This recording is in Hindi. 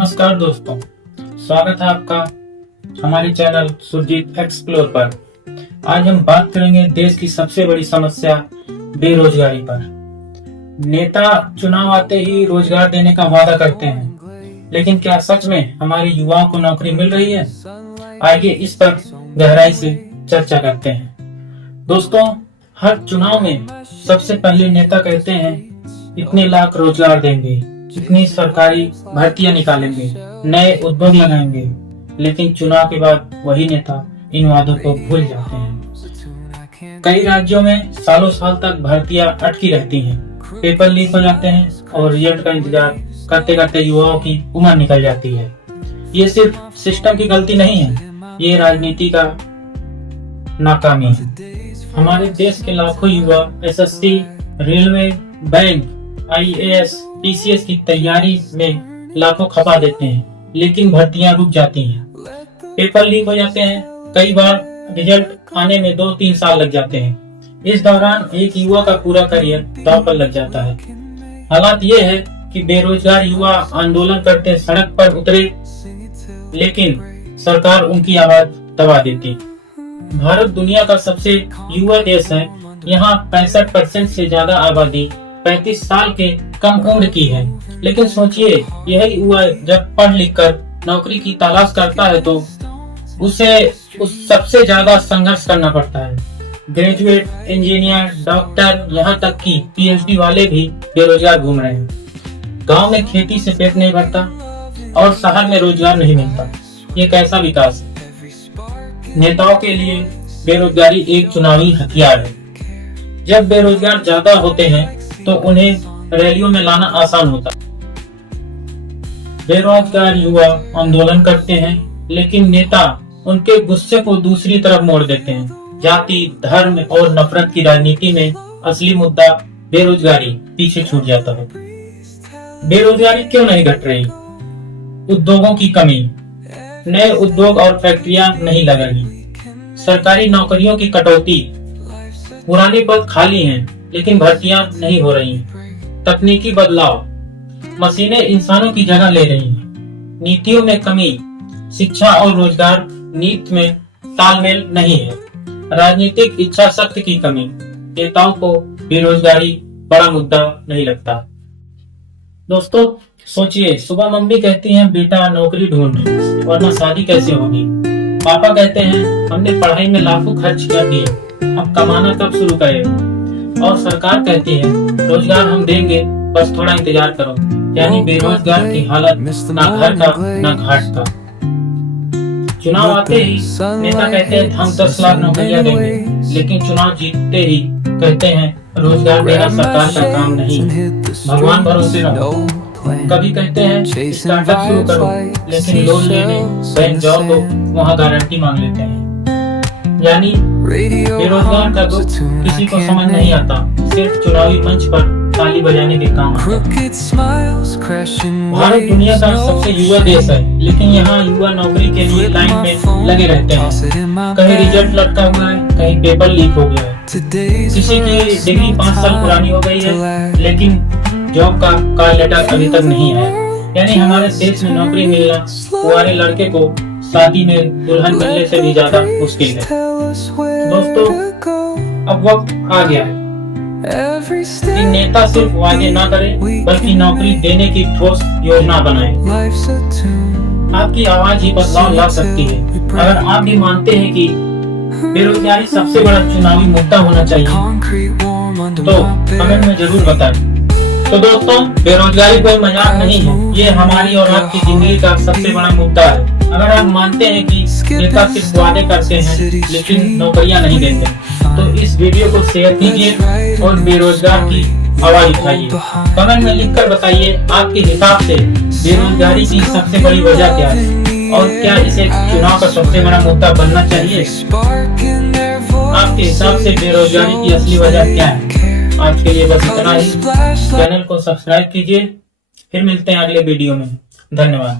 नमस्कार दोस्तों, स्वागत है आपका हमारे चैनल सुरजीत एक्सप्लोर पर। आज हम बात करेंगे देश की सबसे बड़ी समस्या बेरोजगारी पर। नेता चुनाव आते ही रोजगार देने का वादा करते हैं, लेकिन क्या सच में हमारे युवाओं को नौकरी मिल रही है? आइए इस पर गहराई से चर्चा करते हैं। दोस्तों, हर चुनाव में सबसे पहले नेता कहते हैं इतने लाख रोजगार देंगे, इतनी सरकारी भर्तियां निकालेंगे, नए उद्योग लगाएंगे, लेकिन चुनाव के बाद वही नेता इन वादों को भूल जाते हैं। कई राज्यों में सालों साल तक भर्तियां अटकी रहती हैं, पेपर लीक हो जाते हैं और रिजल्ट का इंतजार करते करते युवाओं की उम्र निकल जाती है। ये सिर्फ सिस्टम की गलती नहीं है, ये राजनीति का नाकामी है। हमारे देश के लाखों युवा SSC, railway, bank, IAS, PCS की तैयारी में लाखों खपा देते हैं, लेकिन भर्तियां रुक जाती हैं, पेपर लीक हो जाते हैं, कई बार रिजल्ट आने में 2-3 साल लग जाते हैं। इस दौरान एक युवा का पूरा करियर दांव पर लग जाता है। हालात ये है कि बेरोजगार युवा आंदोलन करते सड़क पर उतरे, लेकिन सरकार उनकी आवाज दबा देती। भारत दुनिया का सबसे युवा देश है। यहाँ 65% से ज्यादा आबादी 35 साल के कम उम्र की है, लेकिन सोचिए यही युवा जब पढ़ लिख कर नौकरी की तलाश करता है तो उसे सबसे ज्यादा संघर्ष करना पड़ता है। ग्रेजुएट, इंजीनियर, डॉक्टर, यहाँ तक कि पीएचडी वाले भी बेरोजगार घूम रहे हैं। गांव में खेती से पेट नहीं भरता और शहर में रोजगार नहीं मिलता। ये कैसा विकास है? नेताओं के लिए बेरोजगारी एक चुनावी हथियार है। जब बेरोजगार ज्यादा होते हैं तो उन्हें रैलियों में लाना आसान होता है। बेरोजगार युवा आंदोलन करते हैं, लेकिन नेता उनके गुस्से को दूसरी तरफ मोड़ देते हैं। जाति, धर्म और नफरत की राजनीति में असली मुद्दा बेरोजगारी पीछे छूट जाता है। बेरोजगारी क्यों नहीं घट रही? उद्योगों की कमी, नए उद्योग और फैक्ट्रियां नहीं लग रही, सरकारी नौकरियों की कटौती, पुराने पद खाली हैं लेकिन भर्तियां नहीं हो रही, तकनीकी बदलाव, मशीनें इंसानों की जगह ले रही हैं, नीतियों में कमी, शिक्षा और रोजगार नीति में तालमेल नहीं है, राजनीतिक इच्छा शक्ति की कमी। नेताओं को बेरोजगारी बड़ा मुद्दा नहीं लगता। दोस्तों, सोचिए, सुबह मम्मी कहती हैं बेटा नौकरी ढूंढ, वरना शादी कैसे होगी। पापा कहते हैं हमने पढ़ाई में लाखों खर्च कर दिए, अब कमाना कब शुरू करेगा। और सरकार कहती है रोजगार हम देंगे, बस थोड़ा इंतजार करो। यानी बेरोजगार की हालत ना घर का ना घाट का। चुनाव आते ही नेता कहते हैं हम 10 लाख नौकरियां देंगे, लेकिन चुनाव जीतते ही कहते हैं रोजगार देना सरकार का काम नहीं, भगवान भरोसे रहो। कभी कहते हैं स्टार्टअप शुरू करो, लेकिन लोन लेने बैंक जाओ तो वहाँ गारंटी मांग लेते हैं। यानी बेरोजगार का दुख किसी को समझ नहीं आता, सिर्फ चुनावी मंच पर ताली बजाने के काम आता है। भारत दुनिया का सबसे युवा देश है, लेकिन यहाँ युवा नौकरी के लिए लाइन में लगे रहते हैं। कहीं रिजल्ट लटका हुआ है, कहीं पेपर लीक हो गया है, किसी की डिग्री 5 साल पुरानी हो गई है, लेकिन जॉब का कॉल लेटर अभी तक नहीं आया। यानी हमारे देश में नौकरी मिलना कुंवारे लड़के को शादी में दुल्हन मिलने से भी ज्यादा मुश्किल है। दोस्तों, अब वक्त आ गया है कि नेता सिर्फ वादे ना करे, बल्कि नौकरी देने की ठोस योजना बनाए। आपकी आवाज ही बदलाव ला सकती है। अगर आप भी मानते हैं कि बेरोजगारी सबसे बड़ा चुनावी मुद्दा होना चाहिए, तो कमेंट में जरूर बताएं। तो दोस्तों, बेरोजगारी कोई मजाक नहीं है, ये हमारी और आपकी जिंदगी का सबसे बड़ा मुद्दा है। अगर आप मानते हैं कि नेता सिर्फ वादे करते हैं लेकिन नौकरियां नहीं देते, तो इस वीडियो को शेयर कीजिए और बेरोजगार की आवाज उठाइए। कमेंट में लिखकर बताइए आपके हिसाब से बेरोजगारी की सबसे बड़ी वजह क्या है और क्या इसे चुनाव का सबसे बड़ा मुद्दा बनना चाहिए। आपके हिसाब से बेरोजगारी की असली वजह क्या है? आज के लिए बस इतना ही। चैनल को सब्सक्राइब कीजिए। फिर मिलते हैं अगले वीडियो में। धन्यवाद।